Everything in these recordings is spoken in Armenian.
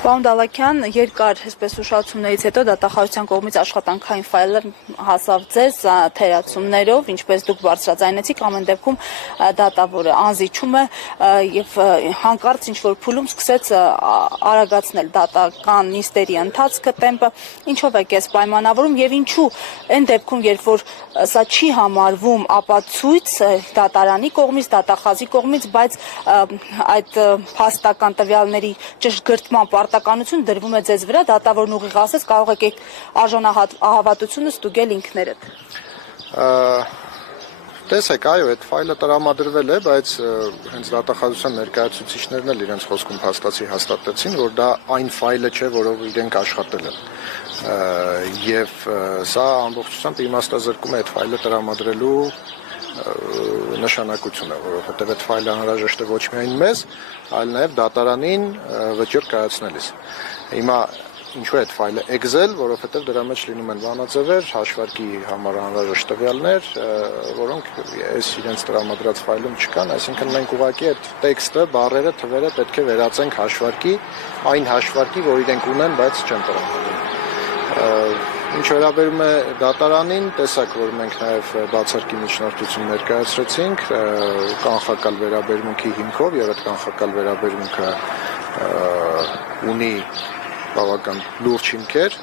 Պարոն Դալաքյան, երկար այսպես ուշացումներից հետո դատախազության կողմից աշխատանքային ֆայլը հասավ ձեզ թերացումներով, ինչպես դուք բարձրաձայնեցիք, ամեն դեպքում դատավորը անզիջում է եւ հանկարծ ինչ-որ փուլում սկսեց արագացնել դատական նիստերի ընթացքը, տեմպը, ինչով եք այս պայմանավորում եւ ինչու այն դեպքում, երբ որ սա չի համարվում ապացույց դատարանի կողմից, դատախազի կողմից, բայց այդ փաստական տվյալների ճշգրտման պարտականություն դրվում է ձեզ վրա, դատավորն ուղիղ ասեց, կարող եք արժանահավատությունը ստուգել ինքներդ։ Տեսեք, այո, այդ ֆայլը տրամադրվել է, բայց հենց դատախազության ներկայացուցիչներն էլ իրենց խոսքում հաստատեցին, որ դա այն ֆայլը չէ, որով իրենք աշխատել են։ Եվ սա ամբողջությամբ իմաստազրկում է այդ ֆայլը տրամադրելու նշանակությունը, որովհետև այդ ֆայլը անհրաժեշտ է ոչ միայն մեզ, այլ նաև դատարանին վճիռ կայացնելիս։ Հիմա ինչու է այդ ֆայլը էգզել, որովհետև դրա մեջ լինում են բանաձևեր, հաշվարկի համար անհրաժեշտ տվյալներ, որոնք այս իրենց տրամադրած ֆայլում չկան, այսինքն մենք ուղղակի այդ տեքստը, բառերը, թվերը պետք է վերածենք հաշվարկի, այն հաշվարկի, որ իրենք ունեն, բայց չեն տրամադրում։ Ինչ վերաբերում է դատարանին, տեսակ, որ մենք նաև բացարկի միջնորդություն ներկայացրեցինք կանխակալ վերաբերմունքի հիմքով եւ այդ կանխակալ վերաբերմունքը ունի բավական լուրջ հիմքեր,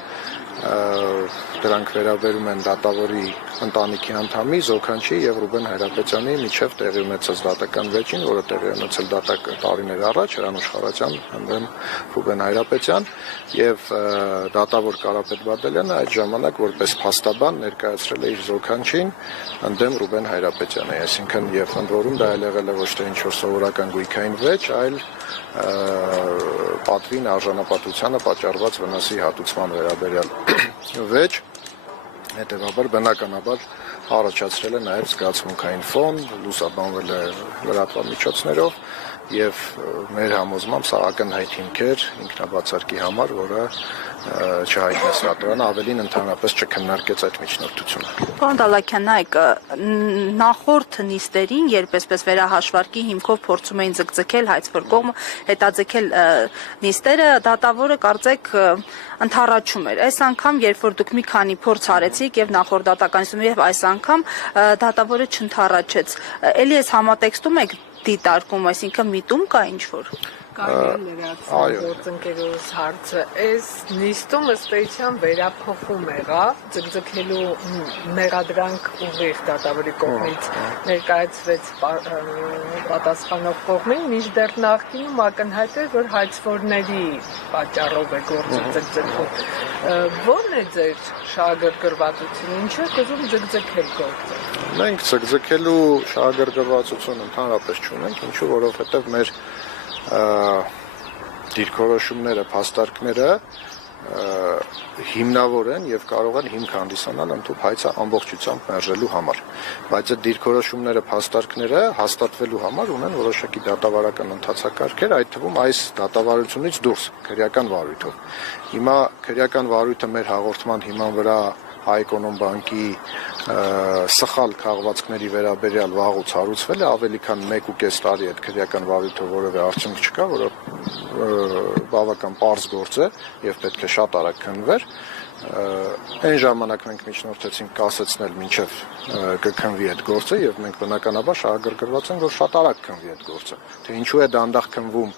դրանք վերաբերում են դատավորի ընտանիքի անդամի Զոքանչի եւ Ռուբեն Հայրապետյանի միջև տեղի ունեցած դատական վեճին, որը տեղի ունեցել տարիներ առաջ, Հրանուշ Խարատյան ընդդեմ Ռուբեն Հայրապետյան եւ դատավոր Կարապետ Բադալյանը այդ ժամանակ որպես փաստաբան ներկայացրել է իր Զոքանչին ընդդեմ Ռուբեն Հայրապետյանի, այսինքն եւ ընդ որում դա եղել է ոչ թե ինչ-որ սովորական գույքային վեճ, այլ պատվին արժանապատվությանը պատճառված վնասի հատուցման վերաբերյալ վեճ, հետևաբար բնականաբար առաջացրել է նաև զգացմունքային ֆոն, լուսաբանվել է լրատվամիջոցներով եւ մեր համոզմամբ սա ակնհայտ հիմքեր ինքնաբացարկի համար, որը չհայտնեց դատարանը, ավելին ընդհանրապես չքննարկեց այդ միջնորդությունը։ Պարոն Դալաքյան, նայեք, նախորդ նիստերին, երբ այսպես վերահաշվարկի հիմքով փորձում էին ձգձգել հայցվոր կողմը, հետաձգել նիստերը, դատավորը կարծեք ընդառաջում էր։ Այս անգամ, երբ որ դուք մի քանի փորձ արեցիք եւ նախորդ դատականիստում եւ այս անգամ դատավորը չընդառաջեց, էլի այս համատեքստում եք դիտարկում, այսինքն միտում կա ինչ-որ։ Կարելի լրացնել գործընկերոս հարցը, այս նիստում ըստ էության վերափոխում եղավ, ձգձգելու մեղադրանք ուղիղ դատավորի կողմից ներկայացվեց պատասխանող կողմին, մինչդեռ նախկինում ակնհայտ էր, որ հայցվորների պատճառով է գործը ձգձգվում։ Ո՞րն է ձեր շահագրգռվածությունը, ինչու եք ուզում ձգձգել գործը։ Մենք ձգձգելու շահագրգռվածություն ընդհանրապես չունենք, ինչու որովհետև մեր դիրքորոշումները, փաստարկները հիմնավոր են եւ կարող են հիմք հանդիսանալ ընդհանուր հայցը ամբողջությամբ մերժելու համար, բայց այդ դիրքորոշումները, փաստարկները հաստատվելու համար ունեն որոշակի դատավարական ընթացակարգեր, այդ թվում այս դատավարությունից դուրս քրեական վարույթով։ Հիմա քրեական վարույթը մեր հաղորդման հիման վրա Հայ-Էկոնոմբանկի սխալ քաղվածքների վերաբերյալ վաղուց հարուցվել է, ավելի քան 1.5 տարի այդ քրեական վարույթով որևէ արդյունք չկա, որը բավական պարզ գործ է եւ պետք է շատ արագ քննվեր։ Այն ժամանակ մենք միջնորդեցինք կասեցնել մինչև կքննվի այդ գործը եւ մենք բնականաբար շահագրգռված ենք, որ շատ արագ քննվի այդ գործը։ Թե ինչու է դանդաղ քննվում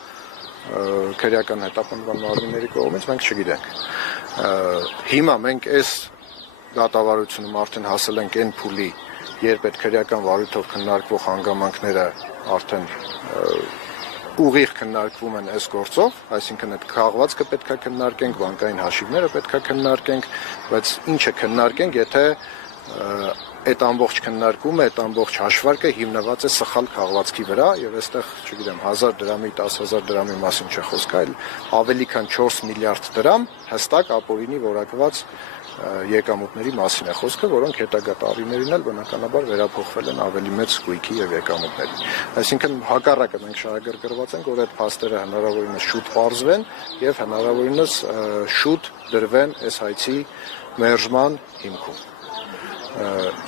քրեական հետապնդման մարմինների կողմից մենք չգիտենք։ Հիմա մենք այս դատավարությունում արդեն հասել ենք այն փուլի, երբ այդ քրեական վարույթով քննարկվող հանգամանքները արդեն ուղիղ քննարկվում են այս գործով, այսինքն այդ քաղվածքը պետք է քննարկենք, բանկային հաշիվները պետք է քննարկենք, բայց ինչը քննարկենք, եթե այդ ամբողջ քննարկումը, այդ ամբողջ հաշվարկը հիմնված է սխալ քաղվածքի վրա եւ այստեղ, չգիտեմ, 1000 դրամի, 10000 դրամի մասին չէ խոսքը, այլ ավելի քան 4 միլիարդ դրամ հստակ ապօրինի որակված եկամուտների մասին է խոսքը, որոնք հետագա տարիներին էլ բնականաբար վերափոխվել են ավելի մեծ գույքի եւ եկամուտների։ Այսինքն հակառակը մենք շահագրգռված ենք, որ այդ փաստերը հնարավորինս շուտ պարզվեն եւ հնարավորինս շուտ դրվեն այս հայցի մերժման հիմքում։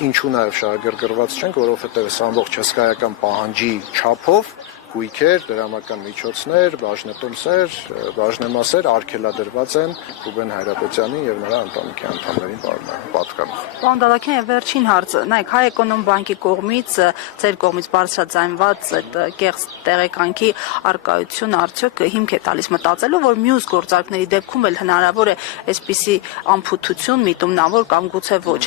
Ինչու նաեւ շահագրգռված չենք, որովհետեւ այս ամբողջ հսկայական պահանջի չափով գույքեր, դրամական միջոցներ, բաժնետոմսեր, բաժնեմասեր արգելադրված են Ռուբեն Հայրապետյանի եւ նրա ընտանիքի անդամներին պատկանող։ Պարոն Դալաքյան, եւ վերջին հարցը, նայեք, Հայ էկոնոմ բանկի կողմից ձեր կողմից բարձրաձայնված այդ կեղծ տեղեկանքի արկայությունը արդյոք հիմք է տալիս մտածելու, որ մյուս գործարքների դեպքում էլ հնարավոր է այսպիսի անփութություն, միտումնավոր կամ գուցե ոչ,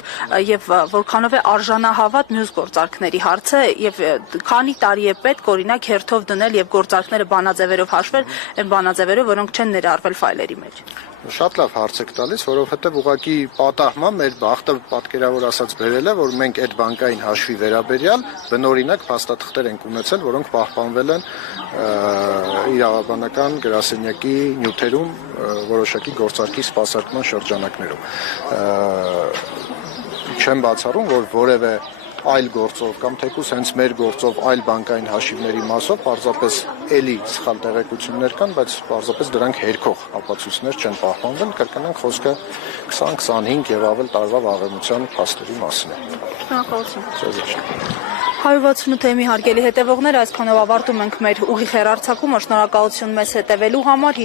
եւ որքանով է արժանահավատ մյուս գործարքների հարցը եւ քանի տարի է պետք օրինակ հերթով դնել եւ գործարքները բանաձևերով հաշվել, այն բանաձևերով, որոնք չեն ներառվել ֆայլերի մեջ։ Շատ լավ հարց եք տալիս, որովհետև ուղղակի պատահման մեր բախտը պատկերավոր ասած բերել է, որ մենք այդ բանկային հաշվի վերաբերյալ բնօրինակ փաստաթղթեր ենք ունեցել, որոնք պահպանվել են իրավաբանական գրասենյակի նյութերում որոշակի գործարքի սպասարկման շրջանակներում։ Չեմ բացառում, որ որևէ այլ գործով կամ թեկուզ հենց մեր գործով այլ բանկային հաշիվների մասով պարզապես էլի սխալ տեղեկություններ կան, բայց պարզապես դրանք հերքող ապացույցներ չեն պահպանվել, կրկնենք խոսքը 20-25 եւ ավել տարվա վաղեմության փաստերի մասին է։ Շնորհակալություն։ 168 թեմի հարգելի հետևողներ, այսքանով ավարտում ենք մեր ուղիղ հեռարձակումը, շնորհակալություն մեզ հետևելու համար։